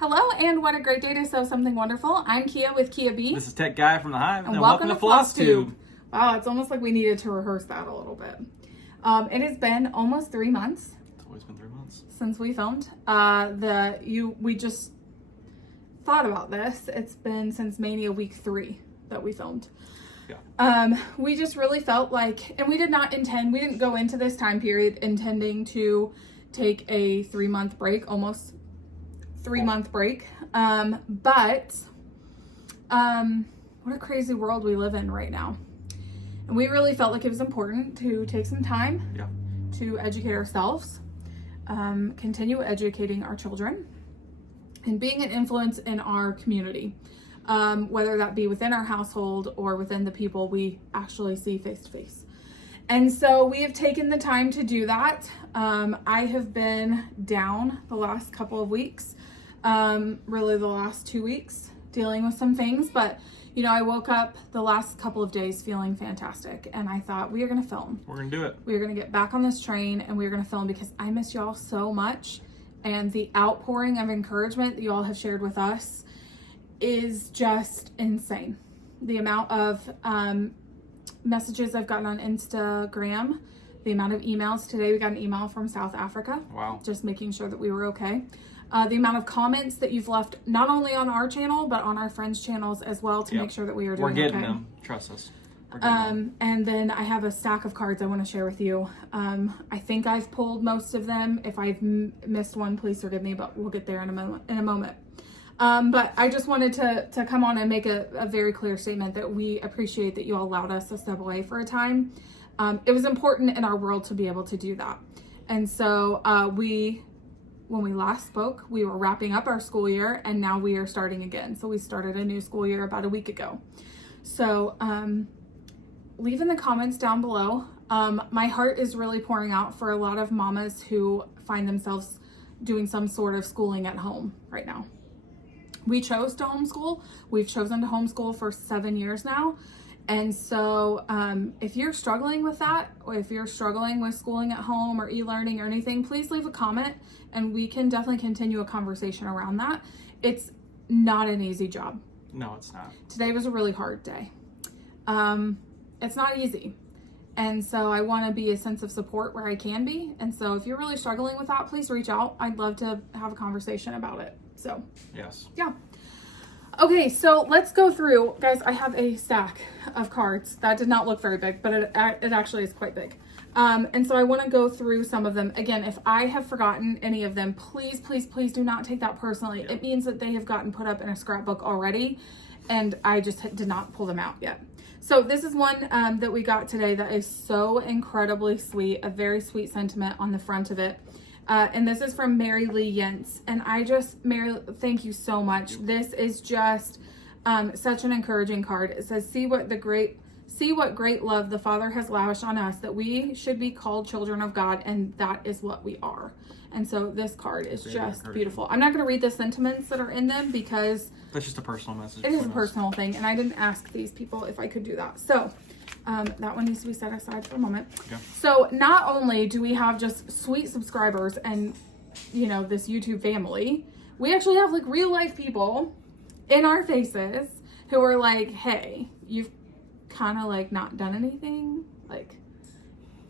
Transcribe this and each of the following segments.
Hello, and what a great day to sew something wonderful. I'm Kia with Kia B. This is Tech Guy from the Hive, and welcome to Flosstube. Wow, it's almost like we needed to rehearse that a little bit. It has been almost 3 months. It's always been 3 months. Since we filmed. We just thought about this. It's been since Mania week 3 that we filmed. Yeah. We just really felt like, and we didn't go into this time period intending to take a 3-month break, almost 3-month break. But what a crazy world we live in right now. And we really felt like it was important to take some time to educate ourselves, continue educating our children, and being an influence in our community, whether that be within our household or within the people we actually see face to face. And so we have taken the time to do that. I have been down the last couple of weeks, really the last 2 weeks, dealing with some things, but you know, I woke up the last couple of days feeling fantastic, and I thought, we are going to film. We're going to do it. We are going to get back on this train, and we are going to film because I miss y'all so much, and the outpouring of encouragement that you all have shared with us is just insane. The amount of messages I've gotten on Instagram, the amount of emails. Today we got an email from South Africa. Wow. Just making sure that we were okay. The amount of comments that you've left, not only on our channel, but on our friends' channels as well, to make sure that we are doing okay. We're getting them. Trust us. We're getting them. And then I have a stack of cards I want to share with you. I think I've pulled most of them. If I've missed one, please forgive me, but we'll get there in a moment. But I just wanted to come on and make a very clear statement that we appreciate that you all allowed us to step away for a time. It was important in our world to be able to do that. And so when we last spoke, we were wrapping up our school year, and now we are starting again. So we started a new school year about a week ago. So leave in the comments down below. My heart is really pouring out for a lot of mamas who find themselves doing some sort of schooling at home right now. We chose to homeschool. We've chosen to homeschool for 7 years now. And so if you're struggling with that, or if you're struggling with schooling at home or e-learning or anything, please leave a comment and we can definitely continue a conversation around that. It's not an easy job. No, it's not. Today was a really hard day. It's not easy. And so I want to be a sense of support where I can be. And so if you're really struggling with that, please reach out. I'd love to have a conversation about it. So, yes. Yeah. Okay, so let's go through. Guys, I have a stack of cards. That did not look very big, but it actually is quite big. And so I want to go through some of them. Again, if I have forgotten any of them, please, please, please do not take that personally. It means that they have gotten put up in a scrapbook already, and I just did not pull them out yet. So this is one that we got today that is so incredibly sweet, a very sweet sentiment on the front of it. And this is from Mary Lee Yentz. And Mary, thank you so much. This is just such an encouraging card. It says, see what great love the Father has lavished on us, that we should be called children of God, and that is what we are. And so this card is just beautiful. I'm not going to read the sentiments that are in them because that's just a personal message. It is a personal thing, and I didn't ask these people if I could do that. So that one needs to be set aside for a moment. Okay. So not only do we have just sweet subscribers and, you know, this YouTube family, we actually have like real life people in our faces who are like, hey, you've kind of like not done anything, like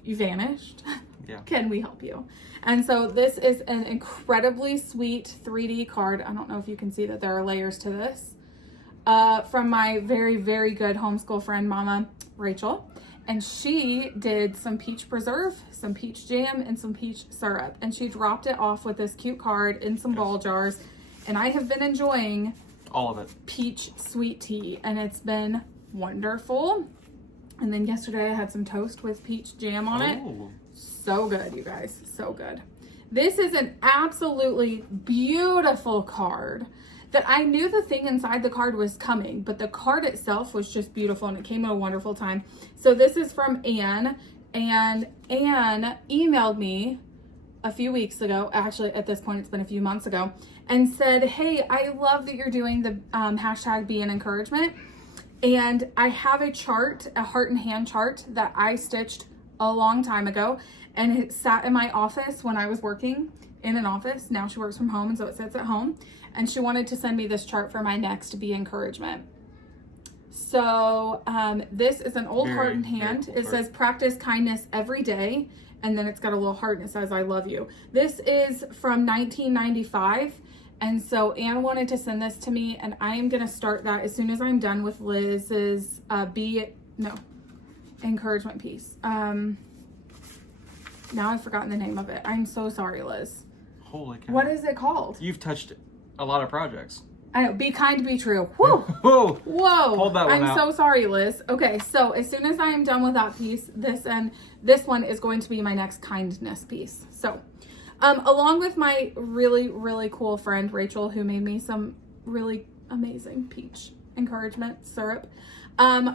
you vanished. Yeah. Can we help you? And so this is an incredibly sweet 3D card. I don't know if you can see that there are layers to this. From my very, very good homeschool friend, Mama Rachel. And she did some peach preserve, some peach jam, and some peach syrup. And she dropped it off with this cute card in some ball jars. And I have been enjoying all of it. Peach sweet tea. And it's been wonderful. And then yesterday I had some toast with peach jam on it. So good, you guys. So good. This is an absolutely beautiful card that I knew the thing inside the card was coming, but the card itself was just beautiful, and it came at a wonderful time. So this is from Anne, and Anne emailed me a few weeks ago, actually at this point it's been a few months ago, and said, hey, I love that you're doing the hashtag Be an Encouragement, and I have a chart, a heart and hand chart that I stitched a long time ago, and it sat in my office when I was working in an office. Now she works from home, and so it sits at home. And she wanted to send me this chart for my next Be Encouragement. So this is an old heart in hand. Cool. It says practice kindness every day, and then it's got a little heart and it says I love you. This is from 1995, and so Anne wanted to send this to me, and I am going to start that as soon as I'm done with Liz's encouragement piece. Now I've forgotten the name of it. I'm so sorry, Liz. Holy cow. What is it called? You've touched a lot of projects. I know. Be kind, be true. Whoa. Whoa. Whoa. Hold that one I'm so sorry, Liz. Okay, so as soon as I am done with that piece, this one is going to be my next kindness piece. So, along with my really, really cool friend, Rachel, who made me some really amazing peach encouragement syrup.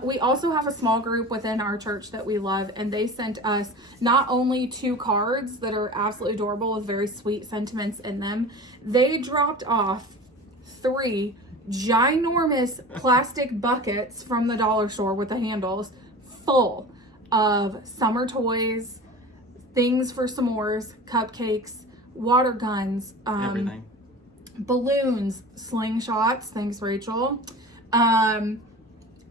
We also have a small group within our church that we love, and they sent us not only 2 cards that are absolutely adorable with very sweet sentiments in them, they dropped off 3 ginormous plastic buckets from the dollar store with the handles full of summer toys, things for s'mores, cupcakes, water guns, everything, balloons, slingshots. Thanks, Rachel.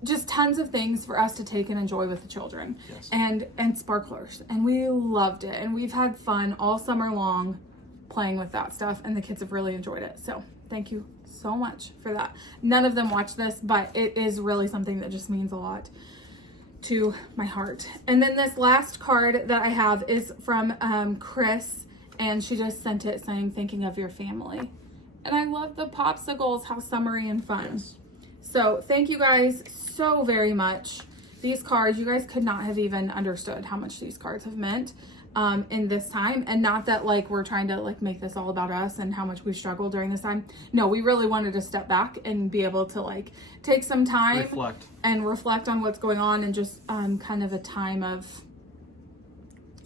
Just tons of things for us to take and enjoy with the children. Yes. And sparklers. And we loved it. And we've had fun all summer long playing with that stuff. And the kids have really enjoyed it. So thank you so much for that. None of them watch this, but it is really something that just means a lot to my heart. And then this last card that I have is from Chris. And she just sent it saying, thinking of your family. And I love the popsicles, how summery and fun. Yes. So thank you guys so very much. These cards, you guys could not have even understood how much these cards have meant in this time. And not that like we're trying to like make this all about us and how much we struggled during this time. No, we really wanted to step back and be able to like take some time reflect on what's going on, and just kind of a time of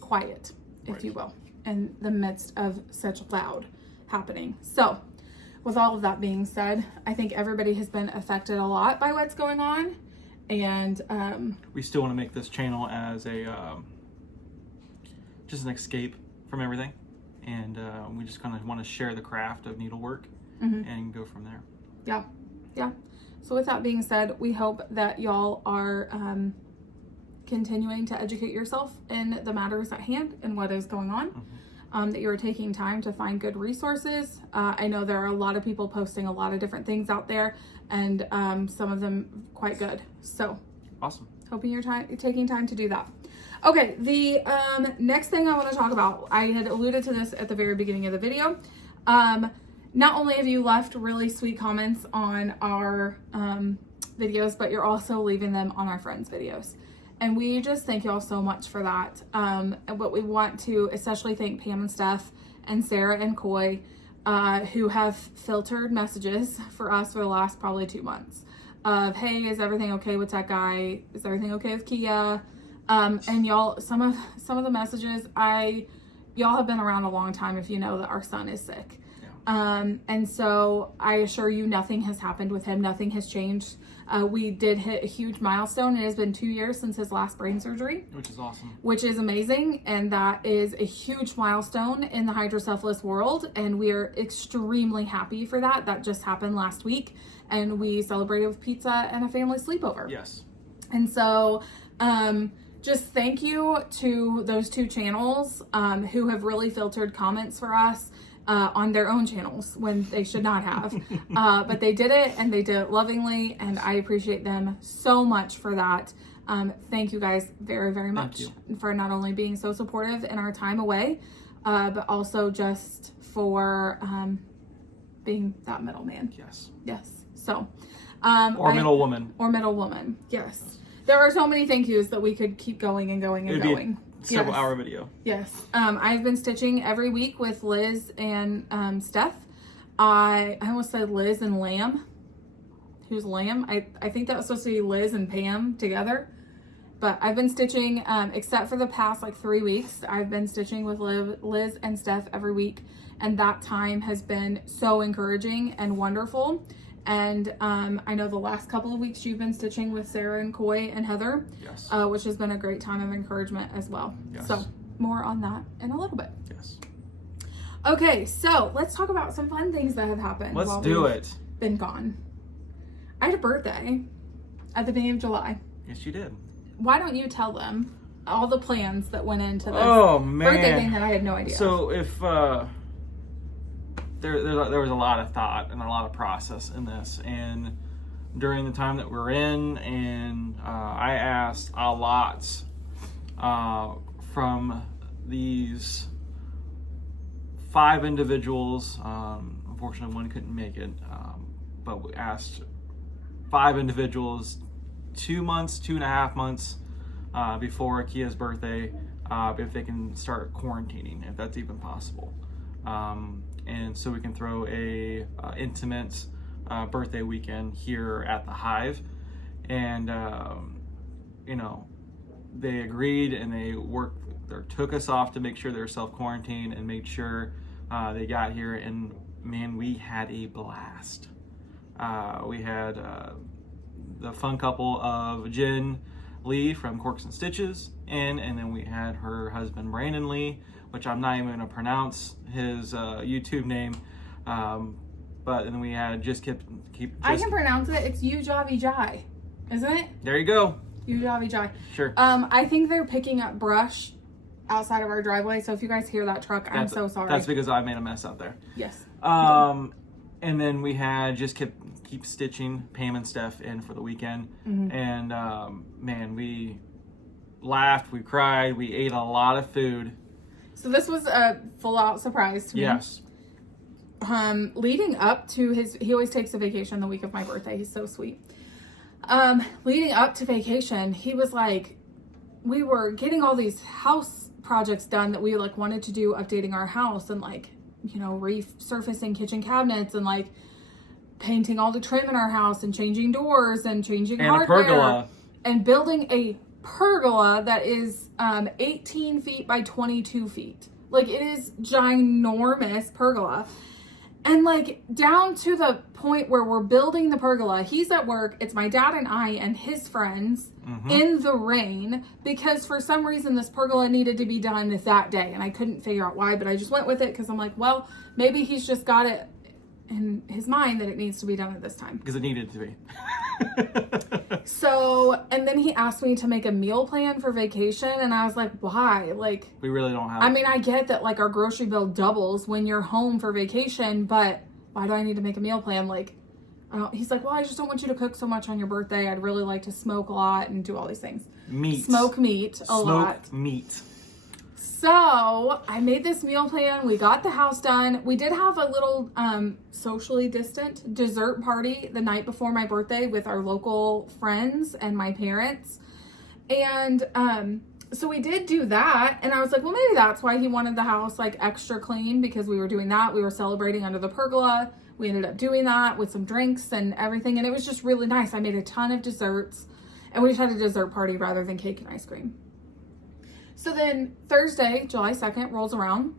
quiet, if you will, in the midst of such loud happening. So with all of that being said, I think everybody has been affected a lot by what's going on, and we still want to make this channel as a just an escape from everything, and we just kind of want to share the craft of needlework and go from there. Yeah. So with that being said, we hope that y'all are continuing to educate yourself in the matters at hand and what is going on. That you are taking time to find good resources. I know there are a lot of people posting a lot of different things out there, and some of them quite good. So awesome. Hoping you're taking time to do that. Okay, the next thing I want to talk about, I had alluded to this at the very beginning of the video. Not only have you left really sweet comments on our videos, but you're also leaving them on our friends' videos. And we just thank y'all so much for that. But we want to especially thank Pam and Steph and Sarah and Coy, who have filtered messages for us for the last probably 2 months of, hey, is everything okay with that guy? Is everything okay with Kia? And y'all, some of the messages, y'all have been around a long time if you know that our son is sick. Yeah. And so I assure you nothing has happened with him. Nothing has changed. We did hit a huge milestone. It has been 2 years since his last brain surgery. Which is awesome. Which is amazing. And that is a huge milestone in the hydrocephalus world. And we are extremely happy for that. That just happened last week. And we celebrated with pizza and a family sleepover. Yes. And so just thank you to those 2 channels who have really filtered comments for us. On their own channels when they should not have. But they did it, and they did it lovingly, and I appreciate them so much for that. Thank you guys very, very much for not only being so supportive in our time away, but also just for being that middleman. Yes. So, middle woman. Or middle woman. Yes. There are so many thank yous that we could keep going and going and going. Several hour video. Yes. I've been stitching every week with Liz and Steph. I almost said Liz and Lamb. Who's Lamb? I think that was supposed to be Liz and Pam together. But I've been stitching, except for the past like 3 weeks, I've been stitching with Liz and Steph every week. And that time has been so encouraging and wonderful. And I know the last couple of weeks you've been stitching with Sarah and Coy and Heather, Yes. Which has been a great time of encouragement as well. Yes. So more on that in a little bit. Yes. Okay, so let's talk about some fun things that have happened. Let's while do we've it. Been gone. I had a birthday at the beginning of July. Yes, you did. Why don't you tell them all the plans that went into this birthday thing that I had no idea? So if there was a lot of thought and a lot of process in this, and during the time that we're in, and I asked a lot from these 5 individuals. Unfortunately, one couldn't make it, but we asked 5 individuals 2.5 months before Kia's birthday if they can start quarantining, if that's even possible. And so we can throw a intimate birthday weekend here at the Hive. And you know, they agreed, and they took us off to make sure they were self-quarantined and made sure they got here. And man, we had a blast. We had the fun couple of Jen Lee from Corks and Stitches in, and then we had her husband Brandon Lee, which I'm not even going to pronounce his YouTube name, but then we had I can pronounce it. It's Ujavi Jai, isn't it? There you go. Ujavi Jai. Sure. I think they're picking up brush outside of our driveway, so if you guys hear that truck, I'm so sorry. That's because I made a mess out there. Yes. And then we had just keep stitching Pam and Steph in for the weekend. Mm-hmm. And man, we laughed, we cried, we ate a lot of food. So this was a full out surprise to me. Yes. Leading up to he always takes a vacation the week of my birthday. He's so sweet. Leading up to vacation, he was like, we were getting all these house projects done that we like wanted to do, updating our house and like, you know, resurfacing kitchen cabinets and like painting all the trim in our house and changing doors and changing hardware. A pergola. And building a pergola that is 18 feet by 22 feet. Like, it is ginormous pergola. And like down to the point where we're building the pergola, he's at work, it's my dad and I and his friends in the rain, because for some reason this pergola needed to be done that day, and I couldn't figure out why, but I just went with it because I'm like, well, maybe he's just got it in his mind that it needs to be done at this time. Because it needed to be. So, and then he asked me to make a meal plan for vacation, and I was like, why? Like, we really don't have. I mean, I get that like our grocery bill doubles when you're home for vacation, but why do I need to make a meal plan? Like, he's like, well, I just don't want you to cook so much on your birthday. I'd really like to smoke a lot and do all these things. Smoke meat a lot. Smoke meat. So I made this meal plan. We got the house done. We did have a little socially distant dessert party the night before my birthday with our local friends and my parents. And so we did do that. And I was like, well, maybe that's why he wanted the house like extra clean, because we were doing that. We were celebrating under the pergola. We ended up doing that with some drinks and everything. And it was just really nice. I made a ton of desserts, and we just had a dessert party rather than cake and ice cream. So then Thursday, July 2nd rolls around.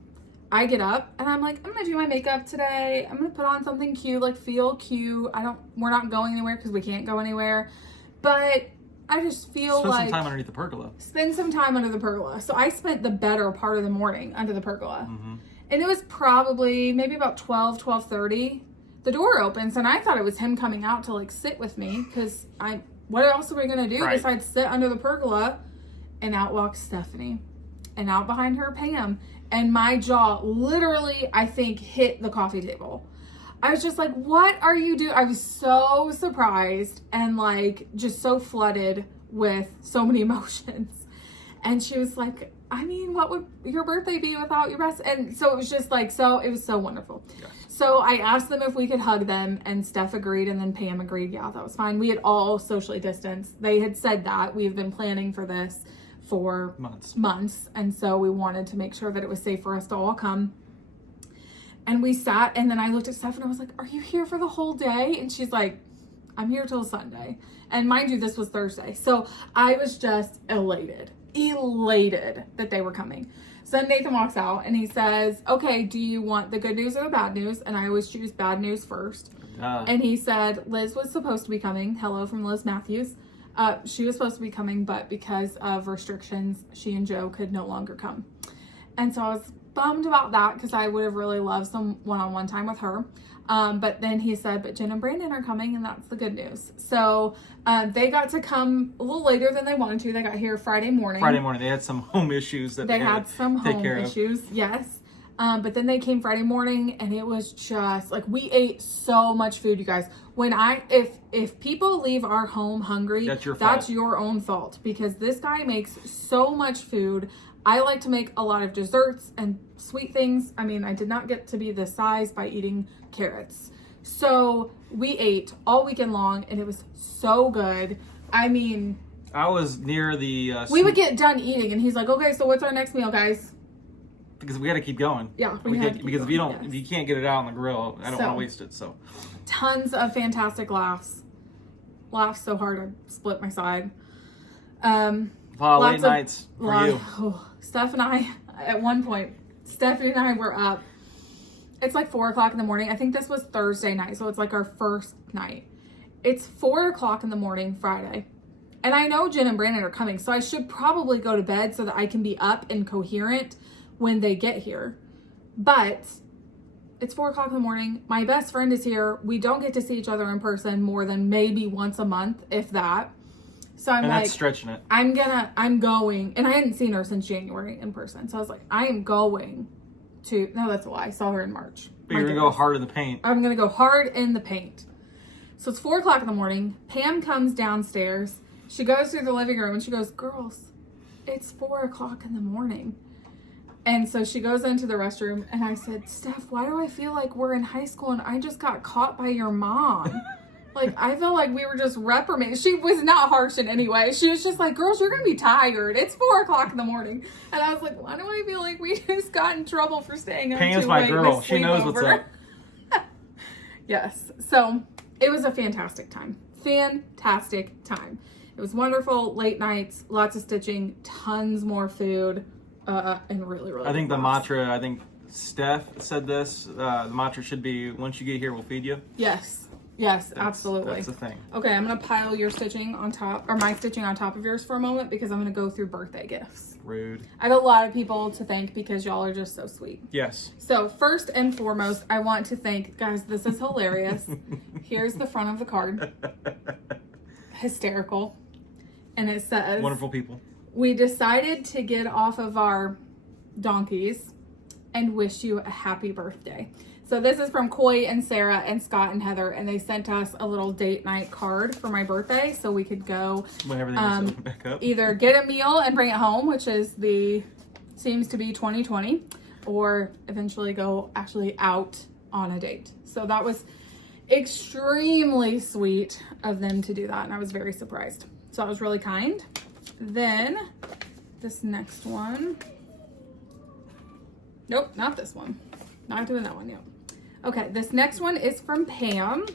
I get up and I'm like, I'm going to do my makeup today. I'm going to put on something cute, like feel cute. We're not going anywhere because we can't go anywhere. But I just feel Spend some time underneath the pergola. Spend some time under the pergola. So I spent the better part of the morning under the pergola. Mm-hmm. And it was probably maybe about 12:30. The door opens and I thought it was him coming out to like sit with me, because what else are we going to do besides sit under the pergola? And out walks Stephanie, and out behind her Pam, and my jaw literally, I think, hit the coffee table. I was just like, what are you doing? I was so surprised and like just so flooded with so many emotions. And she was like, I mean, what would your birthday be without your best? And so it was just like, it was so wonderful. Yes. So I asked them if we could hug them, and Steph agreed, and then Pam agreed. Yeah, that was fine. We had all socially distanced. They had said that. We've been planning for this for months. And so we wanted to make sure that it was safe for us to all come. And we sat, and then I looked at Steph and I was like, are you here for the whole day? And she's like, I'm here till Sunday. And mind you, this was Thursday. So I was just elated that they were coming. So Nathan walks out and he says, okay, do you want the good news or the bad news? And I always choose bad news first. And he said Liz was supposed to be coming. Hello from Liz Mathews. She was supposed to be coming, but because of restrictions, she and Joe could no longer come. And so I was bummed about that because I would have really loved some one-on-one time with her. But then he said, but Jen and Brandon are coming, and that's the good news. So they got to come a little later than they wanted to. They got here Friday morning. They had some home issues that they had some take home care issues, yes. But then they came Friday morning, and it was just like we ate so much food, you guys. When if people leave our home hungry, that's your own fault, because this guy makes so much food. I like to make a lot of desserts and sweet things. I mean, I did not get to be this size by eating carrots. So we ate all weekend long, and it was so good. I mean, I was near the... we would get done eating, and he's like, okay, so what's our next meal, guys? Because we got to keep going. Yeah, because if you can't get it out on the grill, I don't want to waste it. So tons of fantastic laughs. Laughed so hard I split my side. Late nights for you. Steph and I, at one point, Stephanie and I were up. It's like 4 o'clock in the morning. I think this was Thursday night, so it's like our first night. It's 4 o'clock in the morning Friday. And I know Jen and Brandon are coming, so I should probably go to bed so that I can be up and coherent when they get here. But it's 4 o'clock in the morning. My best friend is here. We don't get to see each other in person more than maybe once a month, if that. So I'm like, that's stretching it. I'm going, and I hadn't seen her since January in person. So I was like, I am going to, no, that's a lie. I saw her in March. But you're going to go hard in the paint. I'm going to go hard in the paint. So it's 4 o'clock in the morning. Pam comes downstairs. She goes through the living room and she goes, girls, it's 4 o'clock in the morning. And so she goes into the restroom, and I said, Steph, why do I feel like we're in high school and I just got caught by your mom? Like, I feel like we were just reprimanded. She was not harsh in any way. She was just like, girls, you're going to be tired. It's 4 o'clock in the morning. And I was like, why do I feel like we just got in trouble for staying up Pam's too my late? girl. She knows what's up. Yes. So it was a fantastic time. Fantastic time. It was wonderful. Late nights, lots of stitching, tons more food, and really, really I think the laughs. mantra, I think Steph said this, the mantra should be, once you get here, we'll feed you. Yes. Yes, absolutely. That's the thing. Okay, I'm going to pile your stitching on top, or my stitching on top of yours for a moment, because I'm going to go through birthday gifts. Rude. I have a lot of people to thank because y'all are just so sweet. Yes. So first and foremost, I want to thank, guys, this is hilarious. Here's the front of the card. Hysterical. And it says, wonderful people. We decided to get off of our donkeys and wish you a happy birthday. So this is from Coy and Sarah and Scott and Heather, and they sent us a little date night card for my birthday so we could go whenever they open back up. Either get a meal and bring it home, which is seems to be 2020, or eventually go actually out on a date. So that was extremely sweet of them to do that, and I was very surprised. So that was really kind. Then this next one. Nope, not this one. Not doing that one yet. Okay, this next one is from Pam.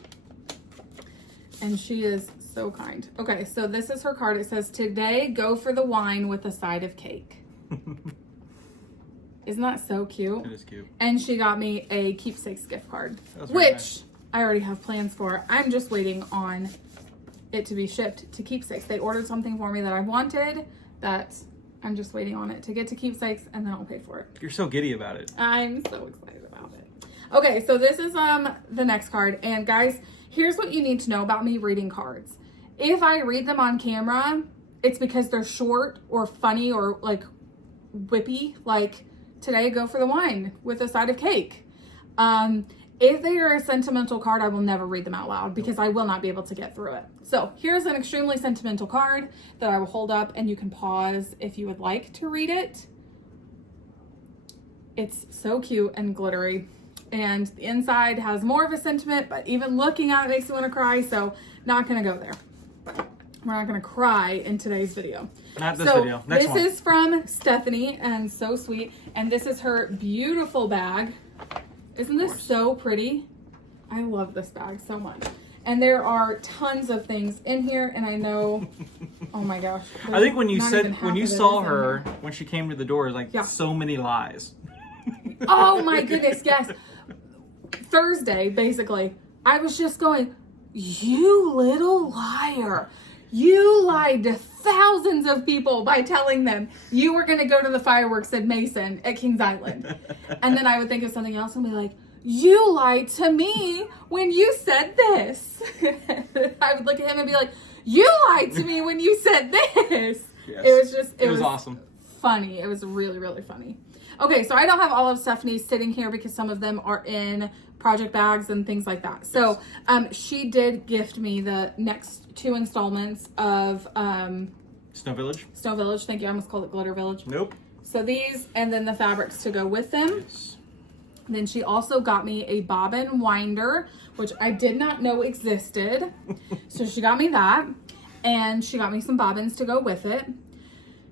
And she is so kind. Okay, so this is her card. It says, today, go for the wine with a side of cake. Isn't that so cute? It is cute. And she got me a Keepsakes gift card, which nice. I already have plans for. I'm just waiting on it to be shipped to Keepsakes. They ordered something for me that I wanted, that I'm just waiting on it to get to Keepsakes, and then I'll pay for it. You're so giddy about it. I'm so excited about it. Okay, so this is the next card, and guys, here's what you need to know about me reading cards. If I read them on camera, it's because they're short or funny or like whippy, like today, go for the wine with a side of cake. If they are a sentimental card, I will never read them out loud because I will not be able to get through it. So here's an extremely sentimental card that I will hold up, and you can pause if you would like to read it. It's so cute and glittery, and the inside has more of a sentiment, but even looking at it makes me want to cry, so not gonna go there. We're not gonna cry in today's video. Not this video. Next one. This is from Stephanie, and so sweet, and this is her beautiful bag. Isn't this so pretty? I love this bag so much. And there are tons of things in here, and I know, oh my gosh. I think when you saw her, when she came to the door, it was like so many lies. Oh my goodness, yes. Thursday, basically, I was just going, you little liar. You lied to thousands of people by telling them you were going to go to the fireworks in Mason at Kings Island. And then I would think of something else and be like, you lied to me when you said this. I would look at him and be like, you lied to me when you said this. Yes. It was awesome. Funny. It was really, really funny. Okay, so I don't have all of Stephanie's sitting here because some of them are in project bags and things like that. So she did gift me the next 2 installments of Snow Village. Snow Village. Thank you. I almost called it Glitter Village. Nope. So these, and then the fabrics to go with them. Yes. Then she also got me a bobbin winder, which I did not know existed. So she got me that, and she got me some bobbins to go with it.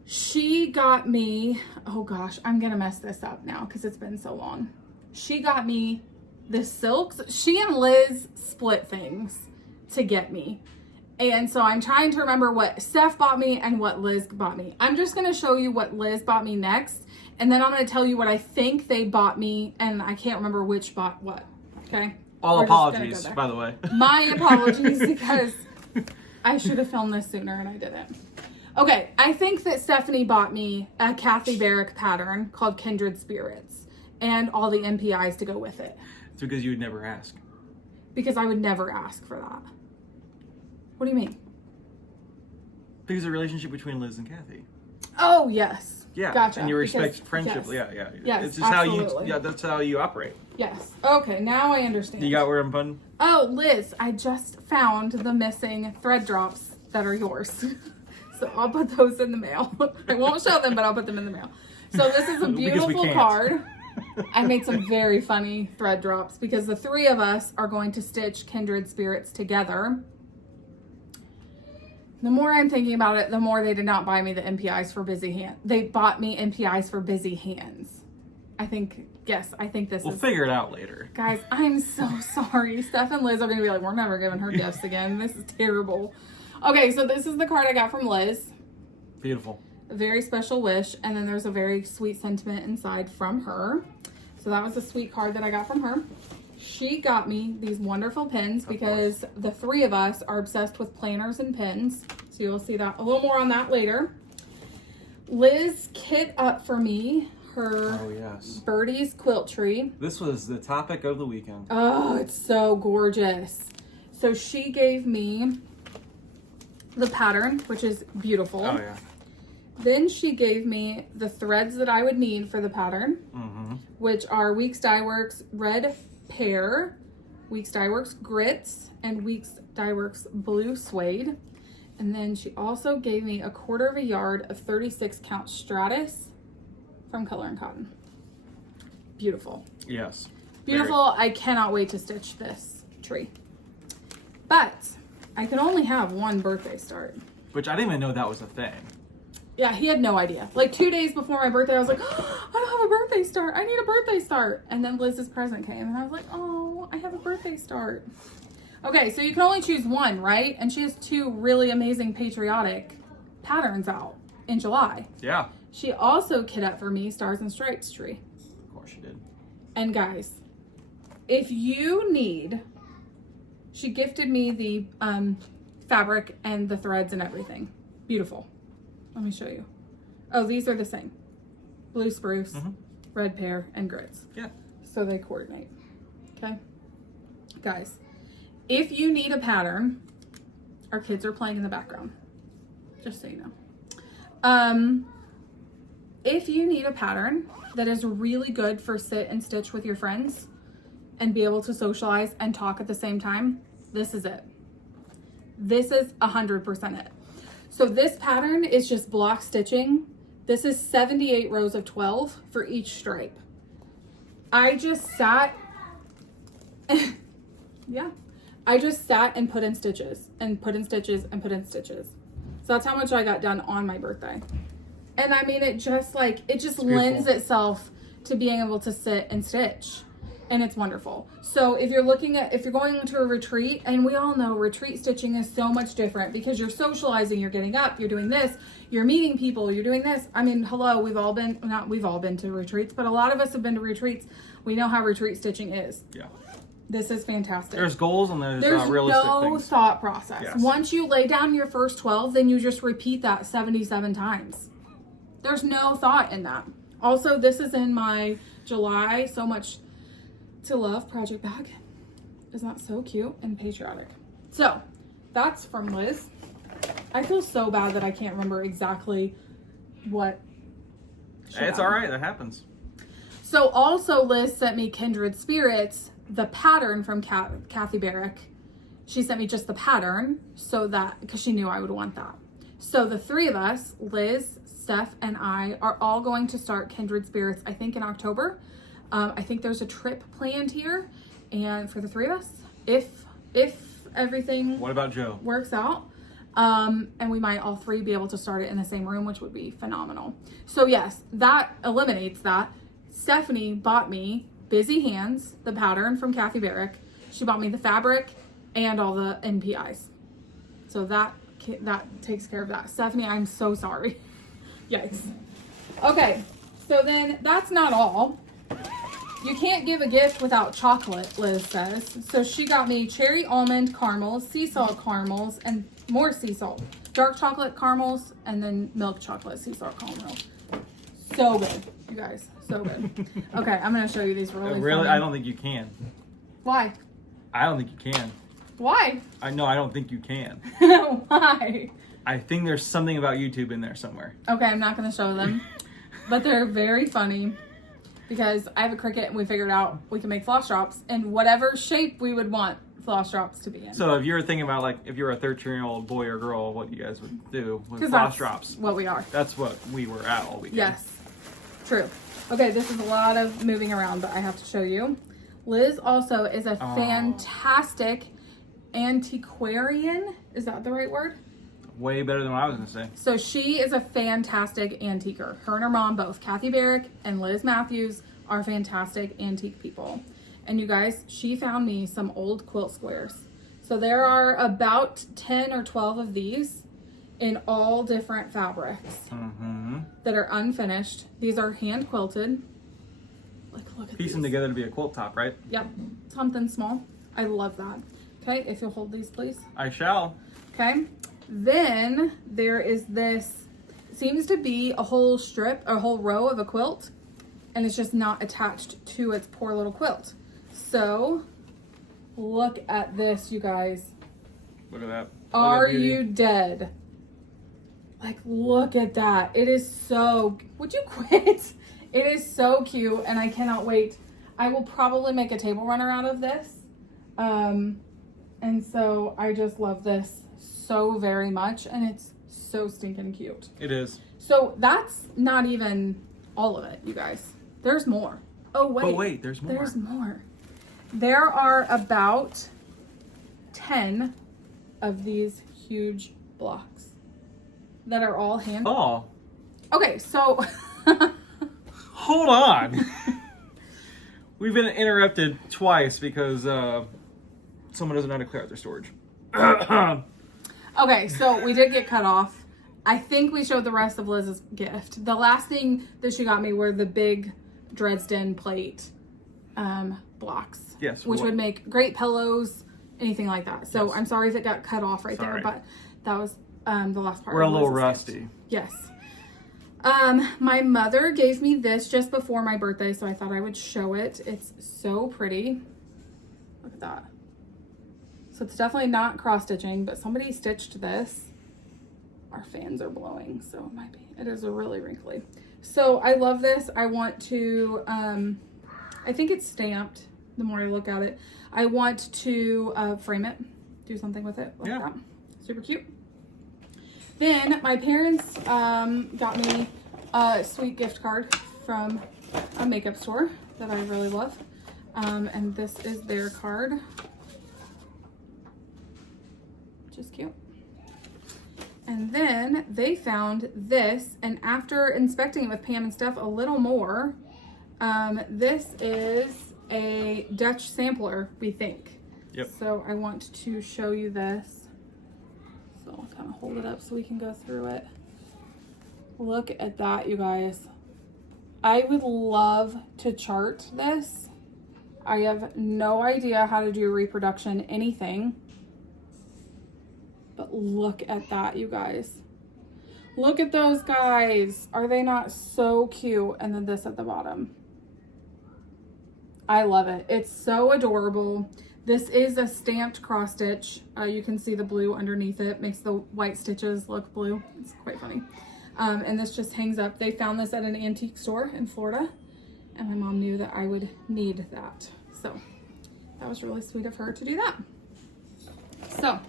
She got me, oh gosh, I'm gonna mess this up now because it's been so long. She got me the silks. She and Liz split things to get me. And so I'm trying to remember what Steph bought me and what Liz bought me. I'm just gonna show you what Liz bought me next. And then I'm going to tell you what I think they bought me, and I can't remember which bought what, okay? All apologies, by the way. My apologies, because I should have filmed this sooner, and I didn't. Okay, I think that Stephanie bought me a Kathy Barrick pattern called Kindred Spirits, and all the MPIs to go with it. It's because you would never ask. Because I would never ask for that. What do you mean? Because of the relationship between Liz and Kathy. Oh, yes. Yeah, gotcha. and you respect Because, friendship. yes. Yeah. Yes, it's just absolutely. that's how you operate. Yes. Okay, now I understand. You got where I'm putting? Oh, Liz, I just found the missing thread drops that are yours. So I'll put those in the mail. I won't show them, but I'll put them in the mail. So this is a beautiful card. I made some very funny thread drops because the 3 of us are going to stitch Kindred Spirits together. The more I'm thinking about it, the more they did not buy me the MPIs for busy hands. They bought me MPIs for busy hands. I think this We'll figure it out later. Guys, I'm so sorry. Steph and Liz are going to be like, we're never giving her gifts again. This is terrible. Okay, so this is the card I got from Liz. Beautiful. A very special wish. And then there's a very sweet sentiment inside from her. So that was a sweet card that I got from her. She got me these wonderful pins because the 3 of us are obsessed with planners and pins. So you'll see that a little more on that later. Liz kit up for me her Birdie's quilt tree. This was the topic of the weekend. Oh, it's so gorgeous. So she gave me the pattern, which is beautiful. Oh, yeah. Then she gave me the threads that I would need for the pattern, which are Weeks Dye Works Red Pear, Weeks Dye Works Grits, and Weeks Dye Works Blue Suede. And then she also gave me a 1/4 yard of 36 count Stratus from Color and Cotton. Beautiful. Yes. Beautiful. Very. I cannot wait to stitch this tree. But I can only have 1 birthday start. Which I didn't even know that was a thing. Yeah, he had no idea. Like 2 days before my birthday, I was like, oh, I don't have a birthday start. I need a birthday start. And then Liz's present came and I was like, oh, I have a birthday start. Okay, so you can only choose 1, right? And she has 2 really amazing patriotic patterns out in July. Yeah. She also kit up for me Stars and Stripes tree. Of course she did. And guys, if you need, she gifted me the fabric and the threads and everything. Beautiful. Let me show you. Oh, these are the same. Blue spruce, red pear, and grits. Yeah. So they coordinate. Okay. Guys, if you need a pattern, our kids are playing in the background. Just so you know. If you need a pattern that is really good for sit and stitch with your friends and be able to socialize and talk at the same time, this is it. This is 100% it. So this pattern is just block stitching. This is 78 rows of 12 for each stripe. I just sat, yeah. I just sat and put in stitches and put in stitches and put in stitches. So that's how much I got done on my birthday. And I mean, it just lends itself to being able to sit and stitch. And it's wonderful. So if you're going to a retreat, and we all know retreat stitching is so much different because you're socializing, you're getting up, you're doing this, you're meeting people, you're doing this. I mean, hello, not we've all been to retreats, but a lot of us have been to retreats. We know how retreat stitching is. Yeah. This is fantastic. There's goals and there's realistic no things. thought process. Yes. Once you lay down your first 12, then you just repeat that 77 times. There's no thought in that. Also, this is in my July So Much to Love project bag. Isn't that so cute and patriotic? So, that's from Liz. I feel so bad that I can't remember exactly what. It's all right. That happens. So also Liz sent me Kindred Spirits, the pattern from Kathy Barrick. She sent me just the pattern so that, because she knew I would want that. So the three of us, Liz, Steph, and I, are all going to start Kindred Spirits, I think in October. I think there's a trip planned here. And for the three of us, if everything What about Joe? works out, and we might all three be able to start it in the same room, which would be phenomenal. So yes, that eliminates that. Stephanie bought me Busy Hands, the pattern from Kathy Barrick. She bought me the fabric and all the NPIs. So that takes care of that. Stephanie, I'm so sorry. Yikes. Okay, so then that's not all. You can't give a gift without chocolate, Liz says. So she got me cherry almond caramels, sea salt caramels, and more sea salt. Dark chocolate caramels, and then milk chocolate sea salt caramels. So good, you guys. So good. Okay, I'm going to show you these really Really? funny. I don't think you can. Why? I don't think you can. Why? I don't think you can. Why? I think there's something about YouTube in there somewhere. Okay, I'm not going to show them. But they're very funny. Because I have a Cricut and we figured out we can make floss drops in whatever shape we would want floss drops to be in. So if you're thinking about, like, if you're a 13-year-old boy or girl, what you guys would do with floss that's drops. what we are. That's what we were at all weekend. Yes, true. Okay, this is a lot of moving around, but I have to show you. Liz also is a fantastic antiquarian. Is that the right word? Way better than what I was going to say. So she is a fantastic antiquer. Her and her mom, both Kathy Barrick and Liz Mathews, are fantastic antique people. And you guys, she found me some old quilt squares. So there are about 10 or 12 of these in all different fabrics that are unfinished. These are hand quilted. Like, look at Piece them together to be a quilt top, right? Yep, something small. I love that. Okay, if you'll hold these, please. I shall. Okay. Then there is this, seems to be a whole strip, a whole row of a quilt, and it's just not attached to its poor little quilt. So, look at this, you guys. Look at that. Are you dead? Like, look at that. It is so, would you quit? It is so cute, and I cannot wait. I will probably make a table runner out of this. And so I just love this so very much, and it's so stinking cute. It is. So that's not even all of it, you guys. There's more. Oh wait. But wait, there's more. There's more. There are about 10 of these huge blocks that are all hand. Oh. Okay, so hold on. We've been interrupted twice because someone doesn't know how to clear out their storage. Okay, so we did get cut off. I think we showed the rest of Liz's gift. The last thing that she got me were the big Dresden plate blocks. Yes. Which would make great pillows, anything like that. So Yes. I'm sorry if it got cut off right Sorry. there, but that was the last part. We're a of little Liz's rusty. gift. Yes. My mother gave me this just before my birthday, so I thought I would show it. It's so pretty. Look at that. So it's definitely not cross stitching, but somebody stitched this. Our fans are blowing, so it might be. It is really wrinkly. So I love this. I want to, I think it's stamped the more I look at it. I want to frame it, do something with it like that. Super cute. Then my parents got me a sweet gift card from a makeup store that I really love. And this is their card. Which is cute. And then they found this, and after inspecting it with Pam and Steph a little more, this is a Dutch sampler, we think. Yep. So I want to show you this. So I'll kind of hold it up so we can go through it. Look at that, you guys. I would love to chart this. I have no idea how to do reproduction, anything. But look at that, you guys. Look at those guys. Are they not so cute? And then this at the bottom. I love it. It's so adorable. This is a stamped cross stitch. You can see the blue underneath it. Makes the white stitches look blue. It's quite funny. And this just hangs up. They found this at an antique store in Florida. And my mom knew that I would need that. So that was really sweet of her to do that. So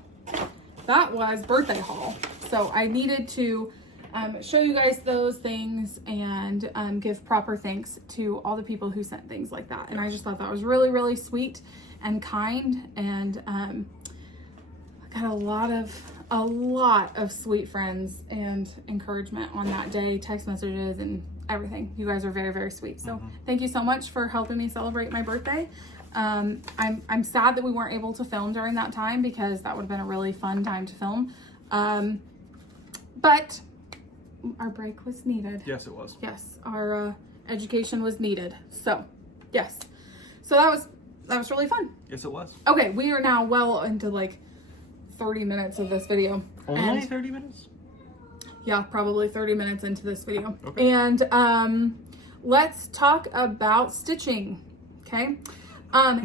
that was birthday haul. So I needed to show you guys those things and give proper thanks to all the people who sent things like that. And I just thought that was really, really sweet and kind. And I got a lot of sweet friends and encouragement on that day, text messages and everything. You guys are very, very sweet. So thank you so much for helping me celebrate my birthday. I'm sad that we weren't able to film during that time because that would have been a really fun time to film. But our break was needed. Yes, it was. Yes, our education was needed. So, yes. So that was really fun. Yes, it was. Okay, we are now well into like 30 minutes of this video. Only 30 minutes? Yeah, probably 30 minutes into this video. Okay. And let's talk about stitching, okay?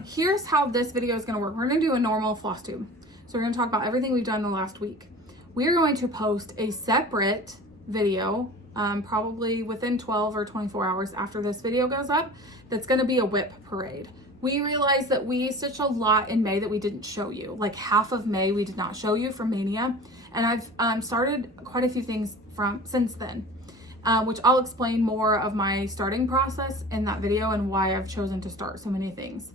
Here's how this video is gonna work. We're gonna do a normal floss tube. So we're gonna talk about everything we've done the last week. We're going to post a separate video, probably within 12 or 24 hours after this video goes up, that's gonna be a whip parade. We realized that we stitched a lot in May that we didn't show you. Like half of May we did not show you from Mania. And I've started quite a few things since then, which I'll explain more of my starting process in that video and why I've chosen to start so many things.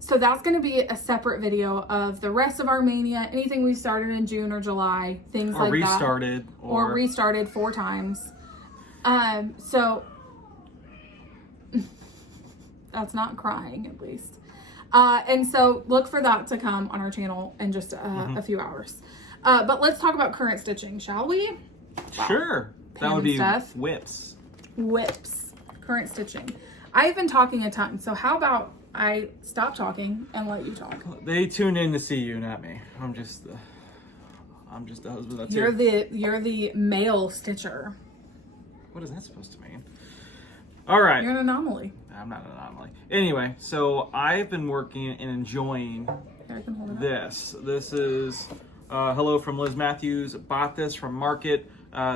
So that's going to be a separate video of the rest of our Mania, anything we started in June or July, things like that. Or restarted 4 times. So that's not crying, at least. And so look for that to come on our channel in just a few hours. But let's talk about current stitching, shall we? Wow. Sure. That would be whips. Whips. Current stitching. I've been talking a ton, so how about I stop talking and let you talk? They tuned in to see you, not me. I'm just the husband. That's you're the male stitcher. What is that supposed to mean? All right. You're an anomaly. I'm not an anomaly. Anyway, so I've been working and enjoying this. This is hello from Liz Mathews. Bought this from Market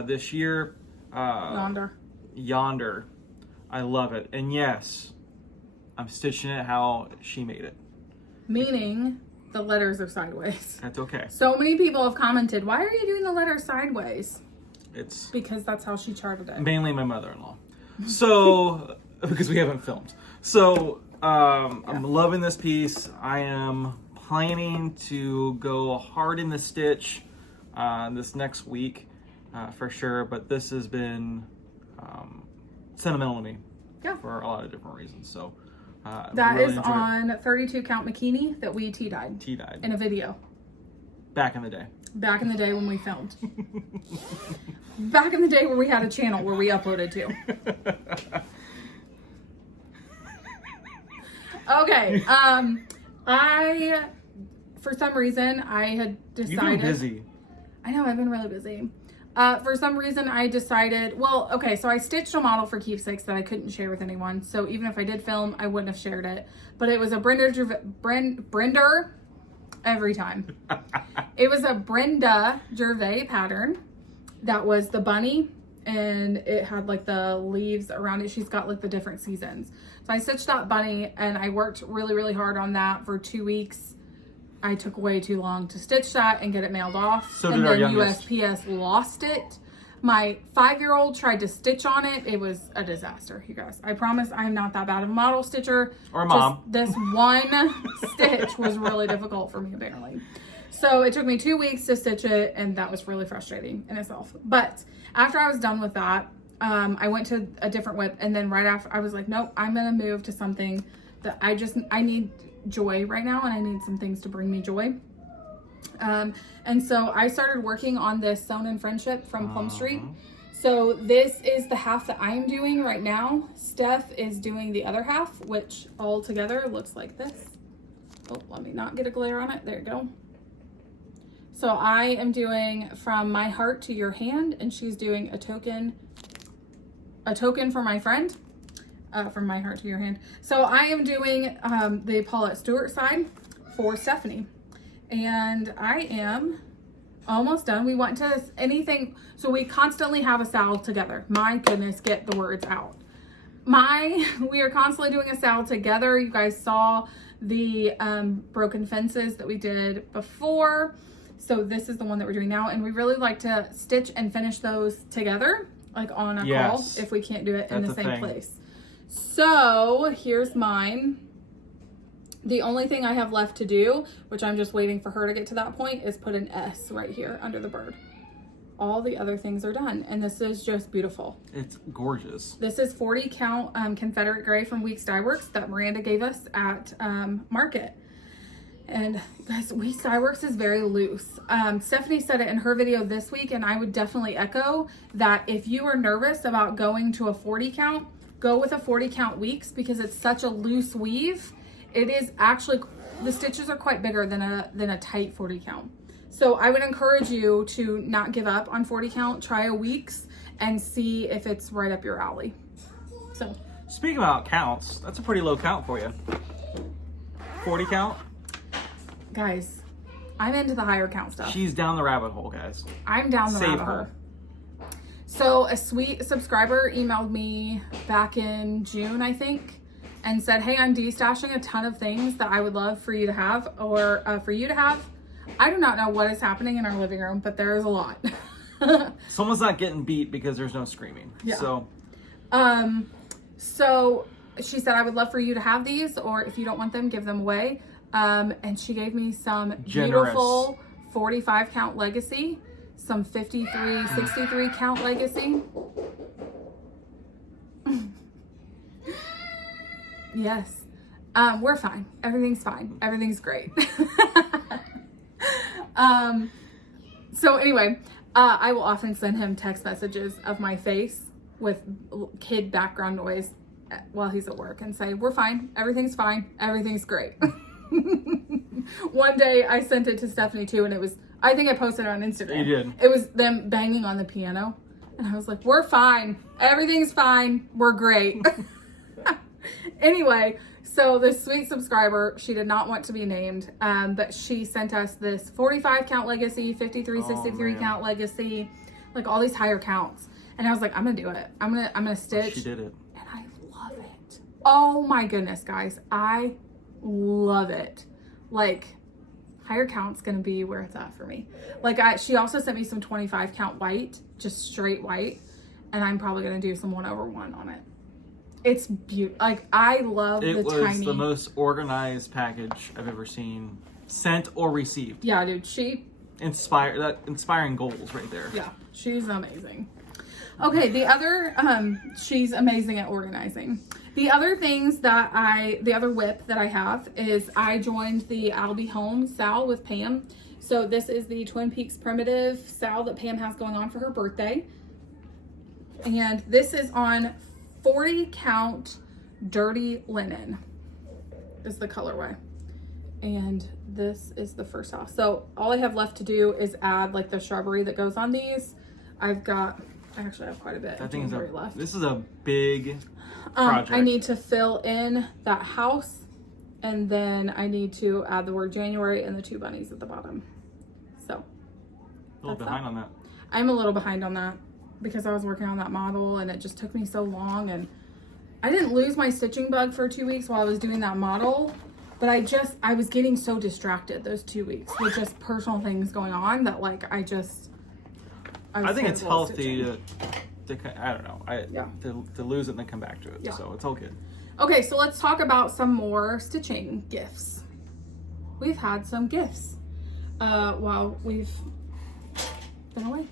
this year. Yonder. I love it. And yes, I'm stitching it how she made it. Meaning the letters are sideways. That's okay. So many people have commented, why are you doing the letters sideways? It's because that's how she charted it. Mainly my mother-in-law. So, because we haven't filmed. So, I'm loving this piece. I am planning to go hard in the stitch this next week for sure. But this has been sentimental to me for a lot of different reasons. So, that really is on 32 count bikini that we tea-dyed. Tea-dyed. In a video. Back in the day. Back in the day when we filmed. Back in the day where we had a channel where we uploaded to. Okay. For some reason, I had decided. You've been busy. I know, I've been really busy. For some reason, I decided, well, okay, so I stitched a model for Keepsakes that I couldn't share with anyone. So even if I did film, I wouldn't have shared it. But it was a Brenda, every time. It was a Brenda Gervais pattern that was the bunny, and it had like the leaves around it. She's got like the different seasons. So I stitched that bunny, and I worked really, really hard on that for 2 weeks. I took way too long to stitch that and get it mailed off. So did our youngest. USPS lost it. My 5-year-old tried to stitch on it. It was a disaster, you guys. I promise I'm not that bad of a model stitcher. Or mom. Just this one stitch was really difficult for me, apparently. So it took me 2 weeks to stitch it, and that was really frustrating in itself. But after I was done with that, I went to a different whip, and then right after I was like, nope, I'm gonna move to something that I need joy right now, and I need some things to bring me joy. And so I started working on this Sewn in Friendship from Plum Street. So this is the half that I'm doing right now. Steph is doing the other half, which all together looks like this. Oh, let me not get a glare on it. There you go. So I am doing from my heart to your hand, and she's doing a token for my friend, from my heart to your hand. So I am doing the Paulette Stewart side for Stephanie, and I am almost done. We want to anything, so we constantly have a salad together. My goodness, get the words out. We are constantly doing a salad together. You guys saw the broken fences that we did before. So this is the one that we're doing now, and we really like to stitch and finish those together, like on a call, if we can't do it in the same place. So here's mine. The only thing I have left to do, which I'm just waiting for her to get to that point, is put an S right here under the bird. All the other things are done, and this is just beautiful. It's gorgeous. This is 40 count Confederate gray from Weeks Dye Works that Miranda gave us at Market. And guys, Weeks Dye Works is very loose. Stephanie said it in her video this week, and I would definitely echo that. If you are nervous about going to a 40 count, go with a 40 count Weeks, because it's such a loose weave. It is actually, the stitches are quite bigger than a tight 40 count. So I would encourage you to not give up on 40 count. Try a Weeks and see if it's right up your alley. So speaking about counts, that's a pretty low count for you. 40 count? Guys, I'm into the higher count stuff. She's down the rabbit hole, guys. I'm down the rabbit hole. So a sweet subscriber emailed me back in June, I think, and said, hey, I'm destashing a ton of things that I would love for you to have, or for you to have. I do not know what is happening in our living room, but there is a lot. Someone's not getting beat because there's no screaming. Yeah. So she said, I would love for you to have these, or if you don't want them, give them away. And she gave me some beautiful 45 count legacy, some 53, 63 count legacy. Yes. We're fine. Everything's fine. Everything's great. So anyway, I will often send him text messages of my face with kid background noise while he's at work and say, we're fine. Everything's fine. Everything's great. One day I sent it to Stephanie too, and it was, I think I posted it on Instagram. You did. It was them banging on the piano, and I was like, we're fine. Everything's fine. We're great. Anyway, so this sweet subscriber, she did not want to be named, but she sent us this 45 count legacy, 53, 63 count legacy, like all these higher counts. And I was like, I'm gonna do it. I'm gonna stitch. She did it. And I love it. Oh my goodness, guys. I love it. Like, higher count's gonna be where it's at for me. Like, she also sent me some 25 count white, just straight white, and I'm probably gonna do some 1/1 on it. It's beautiful. Like, I love the tiny. It was the most organized package I've ever seen, sent or received. Yeah, dude. Inspiring goals right there. Yeah, she's amazing. Okay, the other, she's amazing at organizing. The other things that the other whip that I have is I joined the I'll Be Home Sal with Pam. So this is the Twin Peaks Primitive Sal that Pam has going on for her birthday. And this is on 40 count dirty linen is the colorway. And this is the first house. So all I have left to do is add like the shrubbery that goes on these. I actually have quite a bit. This is a big project. I need to fill in that house, and then I need to add the word January and the 2 bunnies at the bottom. So a little behind on that. I'm a little behind on that because I was working on that model and it just took me so long, and I didn't lose my stitching bug for 2 weeks while I was doing that model, but I was getting so distracted those 2 weeks with just personal things going on that like I think it's healthy to I don't know, to lose it and then come back to it. Yeah. So it's all good. Okay, so let's talk about some more stitching gifts. We've had some gifts while we've been away.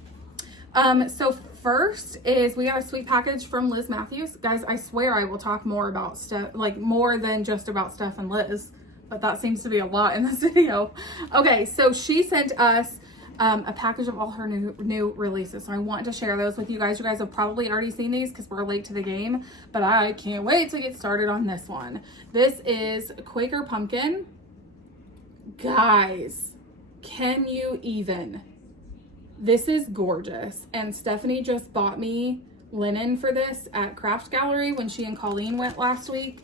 So first is we got a sweet package from Liz Mathews. Guys, I swear I will talk more about stuff, like more than just about Steph and Liz, but that seems to be a lot in this video. Okay, so she sent us a package of all her new releases. So I want to share those with you guys. You guys have probably already seen these because we're late to the game, but I can't wait to get started on this one. This is Quaker Pumpkin. Guys, can you even? This is gorgeous. And Stephanie just bought me linen for this at Craft Gallery when she and Colleen went last week.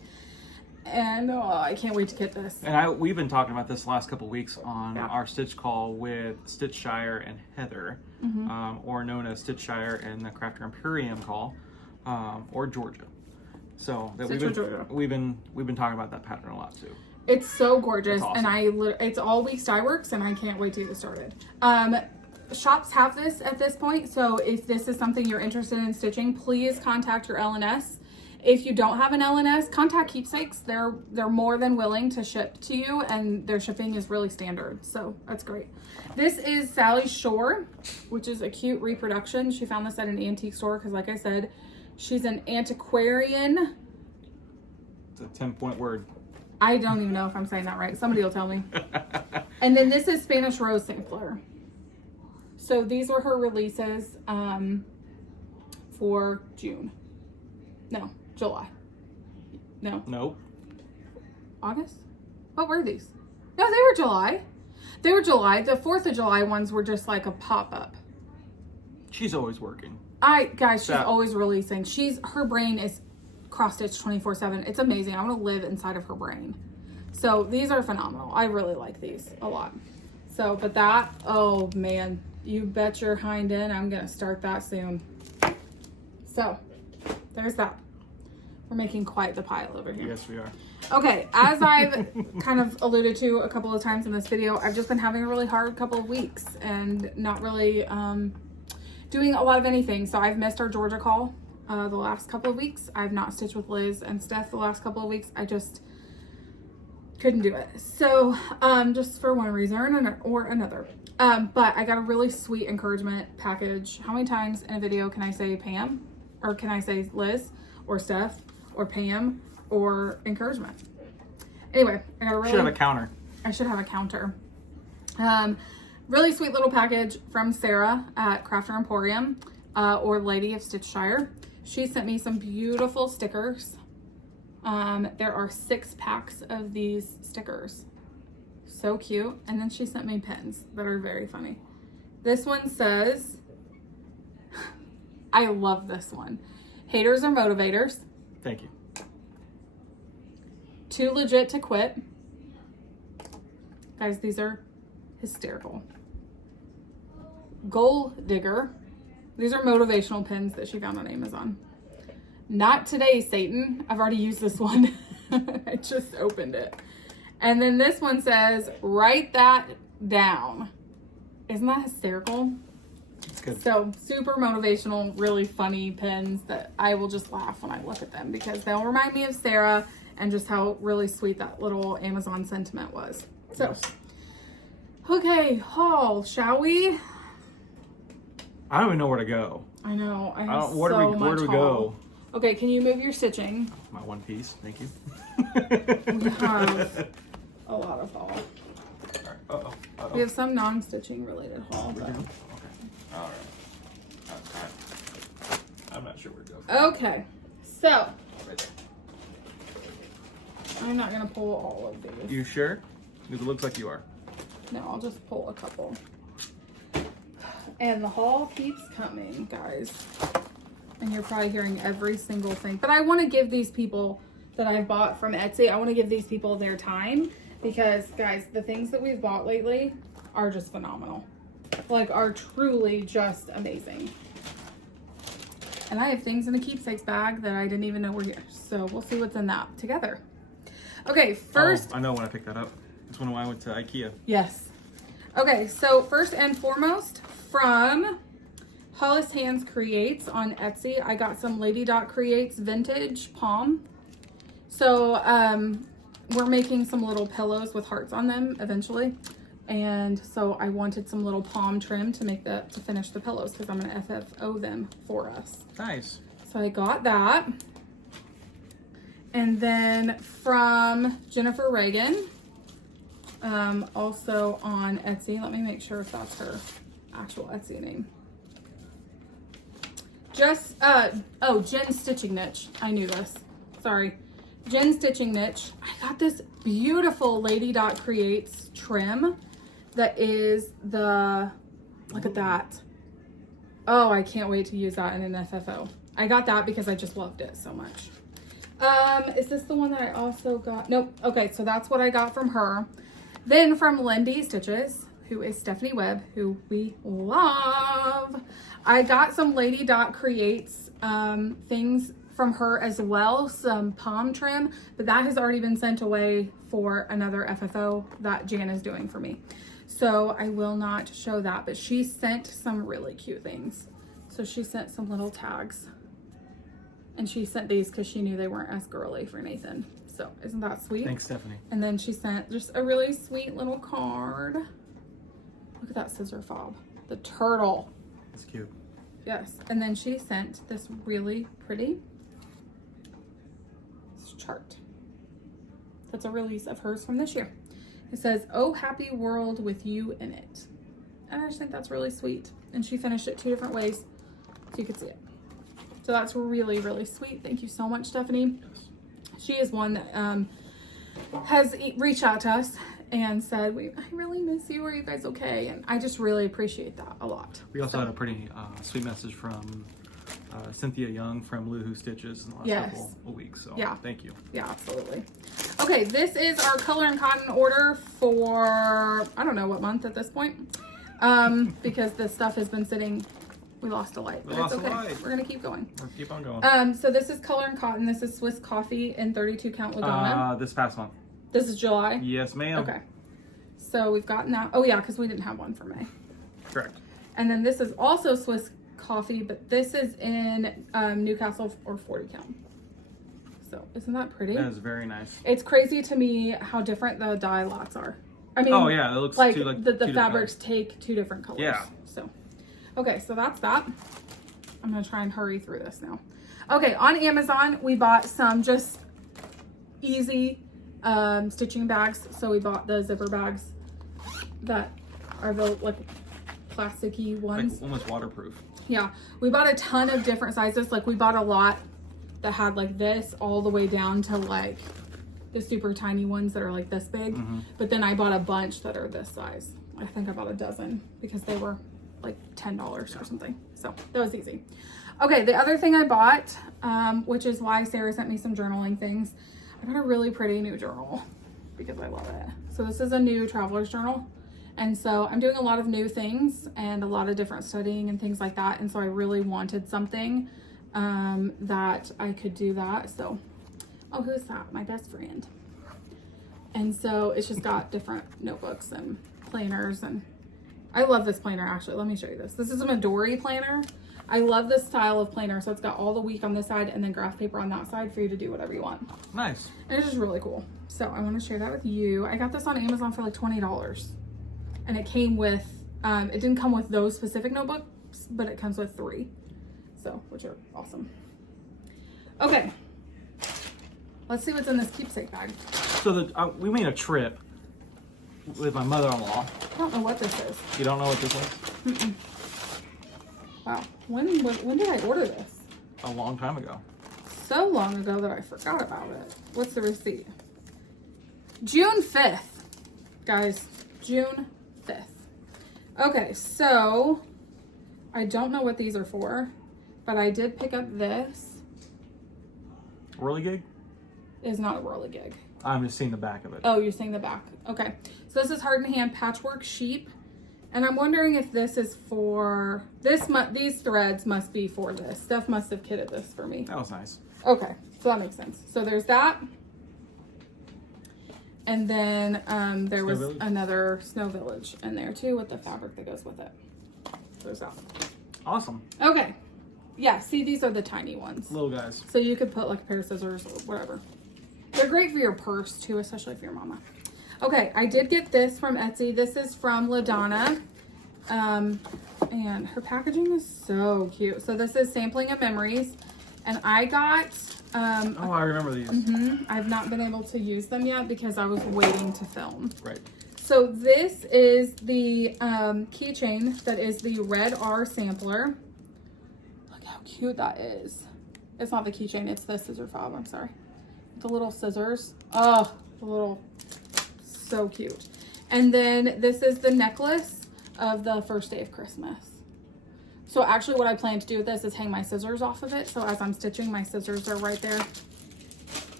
And oh, I can't wait to get this. And we've been talking about this the last couple of weeks on our Stitch call with Stitchshire and Heather, or known as Stitchshire and the Crafter Imperium call, or Georgia. So that we've been talking about that pattern a lot too. It's so gorgeous, awesome. And it's all week dye works, and I can't wait to get started. Shops have this at this point, so if this is something you're interested in stitching, please contact your LNS. If you don't have an LNS, contact Keepsakes. They're more than willing to ship to you, and their shipping is really standard, so that's great. This is Sally Shore, which is a cute reproduction. She found this at an antique store because, like I said, she's an antiquarian. It's a 10-point word. I don't even know if I'm saying that right. Somebody will tell me. And then this is Spanish Rose Sampler. So these were her releases for June. No, July. No. Nope. August? What were these? No, they were July. They were July. The 4th of July ones were just like a pop-up. She's always working. Guys, she's always releasing. Her brain is cross-stitch 24/7. It's amazing. I want to live inside of her brain. So these are phenomenal. I really like these a lot. So, but that, oh man, you bet your hind end I'm going to start that soon. So, there's that. We're making quite the pile over here. Yes, we are. Okay, as I've kind of alluded to a couple of times in this video, I've just been having a really hard couple of weeks and not really doing a lot of anything. So I've missed our Georgia call the last couple of weeks. I've not stitched with Liz and Steph the last couple of weeks. I just couldn't do it. So just for one reason or another. But I got a really sweet encouragement package. How many times in a video can I say Pam? Or can I say Liz or Steph or Pam or encouragement? Anyway, I got a really... Should have a counter. I should have a counter. Really sweet little package from Sarah at Crafter Emporium, or Lady of Stitchshire. She sent me some beautiful stickers. There are 6 packs of these stickers. So cute. And then she sent me pins that are very funny. This one says, I love this one. Haters are motivators. Thank you. Too legit to quit. Guys, these are hysterical. Goal digger. These are motivational pins that she found on Amazon. Not today, Satan. I've already used this one. I just opened it. And then this one says, write that down. Isn't that hysterical? It's good. So super motivational, really funny pins that I will just laugh when I look at them because they'll remind me of Sarah and just how really sweet that little Amazon sentiment was. So, yes. Okay, haul, shall we? I don't even know where to go. I know. Where do we go? Okay, can you move your stitching? My one piece, thank you. We have a lot of haul. Uh-oh. We have some non-stitching related haul. But... Okay. All right. I'm not sure where to go. Okay, so Right there. I'm not gonna pull all of these. You sure? Because it looks like you are. No, I'll just pull a couple. And the haul keeps coming, guys. And you're probably hearing every single thing. But I want to give these people that I've bought from Etsy, I want to give these people their time. Because, guys, the things that we've bought lately are just phenomenal. Like, are truly just amazing. And I have things in the Keepsakes bag that I didn't even know were here. So we'll see what's in that together. Okay, first... Oh, I know when I picked that up. It's when I went to IKEA. Yes. Okay, so first and foremost, from Hollis Hands Creates on Etsy, I got some Lady Dot Creates vintage palm. So we're making some little pillows with hearts on them eventually. And so I wanted some little palm trim to make to finish the pillows because I'm going to FFO them for us. Nice. So I got that. And then from Jennifer Reagan, also on Etsy. Let me make sure if that's her. actual Etsy name. Just, oh, Jen Stitching Niche. I knew this. Sorry. Jen Stitching Niche. I got this beautiful Lady Dot Creates trim that is the, look at that. Oh, I can't wait to use that in an FFO. I got that because I just loved it so much. Is this the one that I also got? Nope. Okay, so that's what I got from her. Then from Lindy Stitches, who is Stephanie Webb, who we love, I got some Lady Dot Creates things from her as well, some palm trim, but that has already been sent away for another FFO that Jan is doing for me. So I will not show that, but she sent some really cute things. So she sent some little tags, and she sent these because she knew they weren't as girly for Nathan. So isn't that sweet? Thanks, Stephanie. And then she sent just a really sweet little card. Look at that scissor fob, the turtle. That's cute. Yes, and then she sent this really pretty chart. That's a release of hers from this year. It says, "Oh, happy world with you in it." And I just think that's really sweet. And she finished it 2 different ways, so you could see it. So that's really, really sweet. Thank you so much, Stephanie. Yes. She is one that has reached out to us and said, I really miss you. Are you guys okay? And I just really appreciate that a lot. We also had a pretty sweet message from Cynthia Young from Loohoo Stitches in the last couple of weeks. So yeah, thank you. Yeah, absolutely. Okay, this is our color and cotton order for, I don't know what month at this point, because the stuff has been sitting. We lost a light, but it's okay. We're gonna keep going. We'll keep on going. So this is color and cotton. This is Swiss Coffee in 32 count Lagana. This past month. This is July? Yes, ma'am. Okay. So we've gotten that. Oh yeah, because we didn't have one for May. Correct. And then this is also Swiss Coffee, but this is in Newcastle or 40 count. So isn't that pretty? That is very nice. It's crazy to me how different the dye lots are. I mean, oh yeah, it looks like, like the fabrics take 2 different colors. Yeah. So, okay, so that's that. I'm gonna try and hurry through this now. Okay, on Amazon we bought some just easy stitching bags. So we bought the zipper bags that are the like plasticky ones, like almost waterproof. Yeah, we bought a ton of different sizes. Like we bought a lot that had like this all the way down to like the super tiny ones that are like this big. But then I bought a bunch that are this size. I think I bought a dozen because they were like $10 or something. So that was easy. Okay, the other thing I bought, which is why Sarah sent me some journaling things. I got a really pretty new journal because I love it. So this is a new traveler's journal. And so I'm doing a lot of new things and a lot of different studying and things like that. And so I really wanted something that I could do that. So, oh, who's that? My best friend. And so it's just got different notebooks and planners, and I love this planner. Actually, let me show you this. This is a Midori planner. I love this style of planner. So it's got all the week on this side and then graph paper on that side for you to do whatever you want. Nice. And it's just really cool. So I want to share that with you. I got this on Amazon for like $20. And it came with, it didn't come with those specific notebooks, but it comes with 3. So, which are awesome. Okay. Let's see what's in this keepsake bag. So we made a trip with my mother-in-law. I don't know what this is. You don't know what this is? Mm-mm. Wow. When did I order this? A long time ago. So long ago that I forgot about it. What's the receipt? June 5th. Guys, June 5th. Okay, so I don't know what these are for, but I did pick up this. Whirligig? It's not a whirligig. I'm just seeing the back of it. Oh, you're seeing the back. Okay. So this is Heart and Hand Patchwork Sheep. And I'm wondering if this is for this. These threads must be for this. Steph must have kitted this for me. That was nice. Okay, so that makes sense. So there's that. And then there was another Snow Village in there too with the fabric that goes with it. There's that. Awesome. Okay. Yeah, see, these are the tiny ones. Little guys. So you could put like a pair of scissors or whatever. They're great for your purse too, especially for your mama. Okay, I did get this from Etsy. This is from LaDonna. And her packaging is so cute. So this is Sampling of Memories. And I got... oh, I remember these. I've not been able to use them yet because I was waiting to film. Right. So this is the keychain that is the Red R sampler. Look how cute that is. It's not the keychain, it's the scissor fob, I'm sorry. The little scissors. Oh, the little, so cute. And then this is the necklace of the first day of Christmas. So actually what I plan to do with this is hang my scissors off of it. So as I'm stitching, my scissors are right there.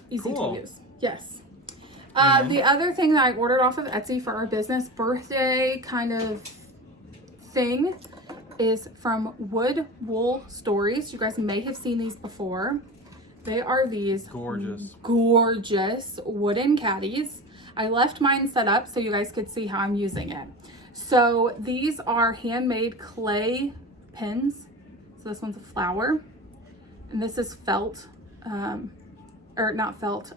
Easy to use. Yes. The other thing that I ordered off of Etsy for our business birthday kind of thing is from Wood Wool Stories. You guys may have seen these before. They are these gorgeous wooden caddies. I left mine set up so you guys could see how I'm using it. So these are handmade clay pins. So this one's a flower, and this is felt, or not felt,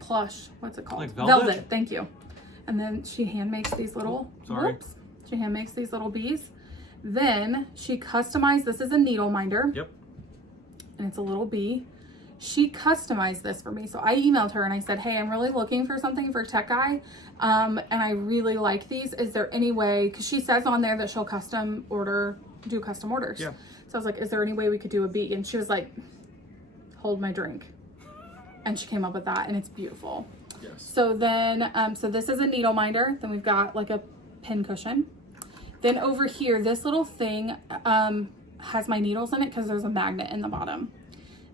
plush. What's it called? Like velvet? Thank you. And then she hand makes these little. Whoops. She hand makes these little bees. Then she customized. This is a needle minder. Yep. And it's a little bee. She customized this for me. So I emailed her and I said, hey, I'm really looking for something for Tech Guy. And I really like these. Is there any way, because she says on there that she'll do custom orders. Yeah. So I was like, is there any way we could do a bee? And she was like, hold my drink. And she came up with that, and it's beautiful. Yes. So then, so this is a needle minder. Then we've got like a pin cushion. Then over here, this little thing has my needles in it because there's a magnet in the bottom.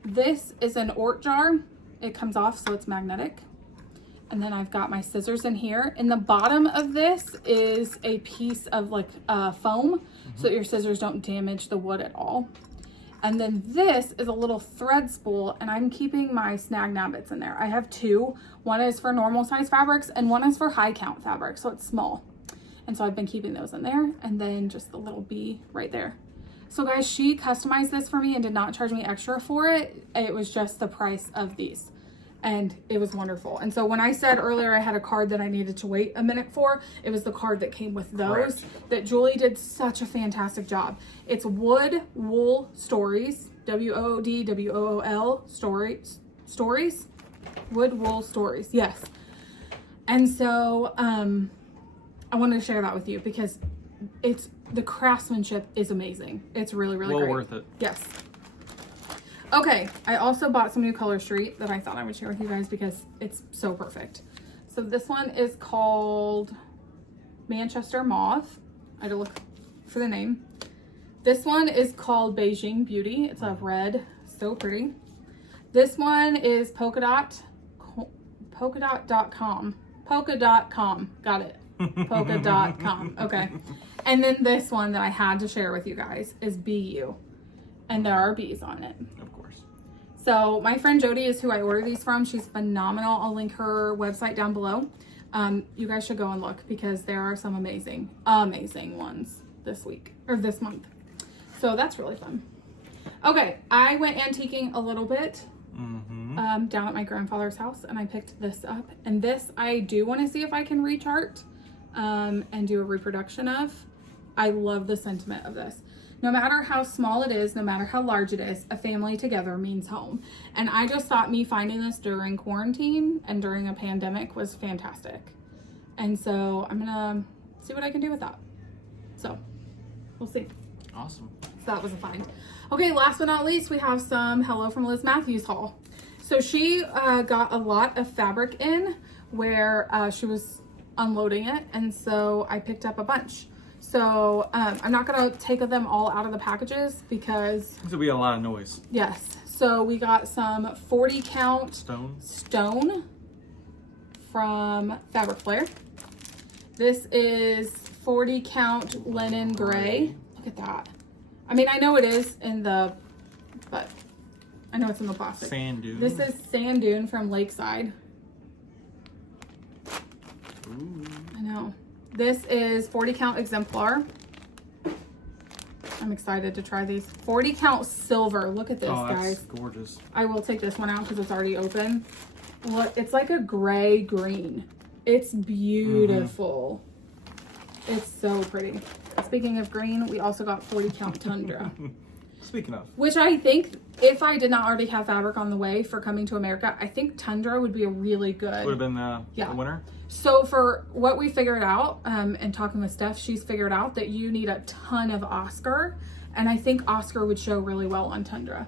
This is an Ort jar. It comes off, so it's magnetic. And then I've got my scissors in here. In the bottom of this is a piece of like foam so that your scissors don't damage the wood at all. And then this is a little thread spool, and I'm keeping my snag nabbits in there. I have two. One is for normal size fabrics and one is for high count fabric, so it's small. And so I've been keeping those in there, and then just the little bee right there. So guys, she customized this for me and did not charge me extra for it. It was just the price of these, and it was wonderful. And so when I said earlier I had a card that I needed to wait a minute for, it was the card that came with those. Correct. That Julie did such a fantastic job. It's Wood Wool Stories, WOODWOOL Stories, Wood Wool Stories, yes. And so I wanted to share that with you because the craftsmanship is amazing. It's really, really great. Well worth it. Yes. Okay, I also bought some new Color Street that I thought I would share with you guys because it's so perfect. So this one is called Manchester Mauve. I had to look for the name. This one is called Beijing Beauty. It's a red, so pretty. This one is polkadot.com. Polka.com, got it. Polka.com, okay. And then this one that I had to share with you guys is BU. And there are bees on it. Of course. So my friend Jody is who I order these from. She's phenomenal. I'll link her website down below. You guys should go and look because there are some amazing ones this week or this month. So that's really fun. Okay, I went antiquing a little bit down at my grandfather's house, and I picked this up. And this I do want to see if I can rechart and do a reproduction of. I love the sentiment of this. No matter how small it is, no matter how large it is, a family together means home. And I just thought me finding this during quarantine and during a pandemic was fantastic. And so I'm gonna see what I can do with that. So we'll see. Awesome. So that was a find. Okay, last but not least, we have some Hello from Liz Mathews haul. So she got a lot of fabric in where she was unloading it. And so I picked up a bunch. So I'm not gonna take them all out of the packages because This will be a lot of noise. yes. So we got some 40 count stone from Fabric Flare. This is 40 count linen gray. Look at that. I mean, I know it is in the, but I know it's in the plastic. Sand dune. This is Sand Dune from Lakeside. Ooh. I know. This is 40 count exemplar. I'm excited to try these. 40 count silver. Look at this, guys. Gorgeous. I will take this one out because it's already open. Look, it's like a gray green. It's beautiful. It's so pretty. Speaking of green, we also got 40 count tundra. Speaking of. Which I think, if I did not already have fabric on the way for coming to America, I think Tundra would be a really good. Would have been the winner. So for what we figured out, and talking with Steph, she's figured out that you need a ton of Oscar, and I think Oscar would show really well on Tundra.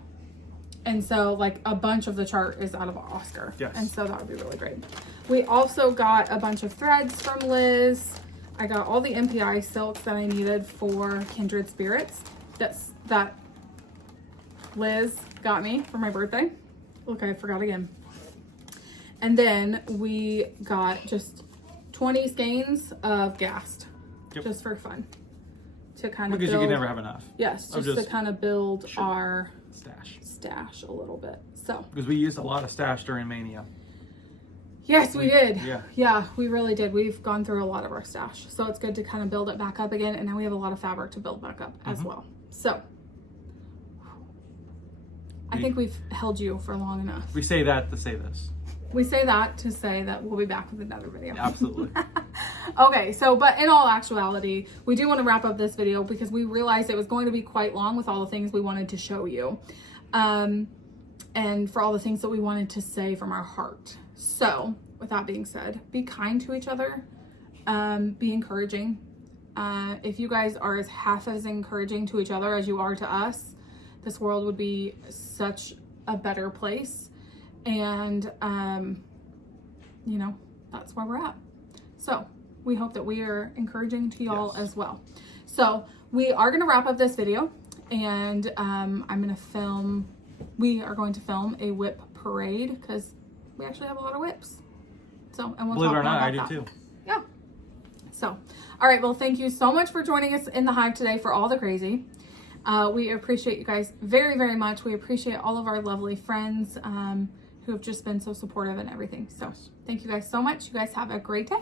And so like a bunch of the chart is out of Oscar. Yes. And so that would be really great. We also got a bunch of threads from Liz. I got all the MPI silks that I needed for Kindred Spirits. That Liz got me for my birthday. Look, I forgot again. And then we got just 20 skeins of Gast, just for fun, to kind of because you can never have enough. Yes, just to kind of build our stash a little bit. So because we used a lot of stash during Mania. Yes, we did. Yeah, we really did. We've gone through a lot of our stash, so it's good to kind of build it back up again. And now we have a lot of fabric to build back up as well. So I think we've held you for long enough. We say that to say this. We say that to say that we'll be back with another video. Absolutely. Okay, so, but in all actuality, we do want to wrap up this video because we realized it was going to be quite long with all the things we wanted to show you. And for all the things that we wanted to say from our heart. So, with that being said, be kind to each other. Be encouraging. If you guys are as half as encouraging to each other as you are to us, this world would be such a better place. And, you know, that's where we're at. So we hope that we are encouraging to y'all as well. So we are going to wrap up this video, and we are going to film a whip parade because we actually have a lot of whips. So, and we'll believe talk it or not, about I do that. too. Yeah. So, all right. Well, thank you so much for joining us in the hive today for all the crazy. We appreciate you guys very, very much. We appreciate all of our lovely friends who have just been so supportive and everything. So thank you guys so much. You guys have a great day.